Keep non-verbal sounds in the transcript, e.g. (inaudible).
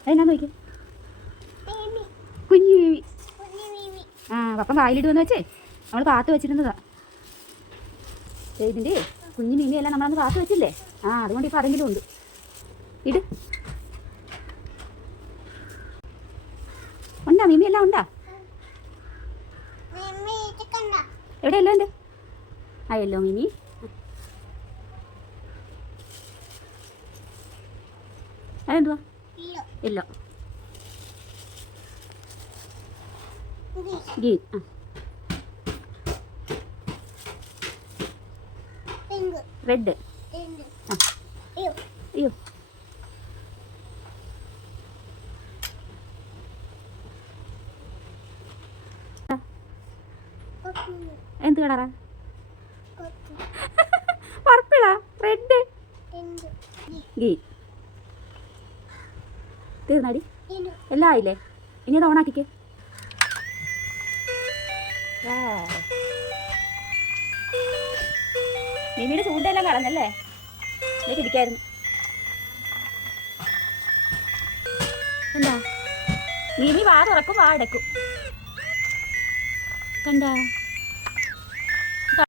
അതെന്നാ നോക്കി കുഞ്ഞു ആ പപ്പം വായിലിടുമെന്ന് വെച്ചേ. നമ്മൾ കാത്തു വെച്ചിരുന്നതാ. ഇതിന്റെ കുഞ്ഞു മീമിയെല്ലാം നമ്മളന്ന് കാത്തു വെച്ചില്ലേ? ആ അതുകൊണ്ട് ഇപ്പം ആരെങ്കിലും ഉണ്ട്. ഇട്. ഉണ്ടാ? മീമി എല്ലാം ഉണ്ടാ? എവിടെ എല്ലാം ഉണ്ട്? ആ മിനി അതെന്തുവാ? യെല്ലോ ഗ്രീൻ ആ. റെഡ്. അയ്യോ എന്ത് കളറാ? (laughs) പർപ്പിളാ? റെഡ്. ഗ്രീൻ തീർന്നാടി എല്ലാം ആയില്ലേ? ഇനി അത് ഓണാക്കിക്കേ. മിമിയുടെ ചൂണ്ടെല്ലാം കളഞ്ഞല്ലേ? നീ ഇരിക്കായിരുന്നു എന്താ? നീ വാ തുറക്കും വാ അടക്കും കണ്ടാ?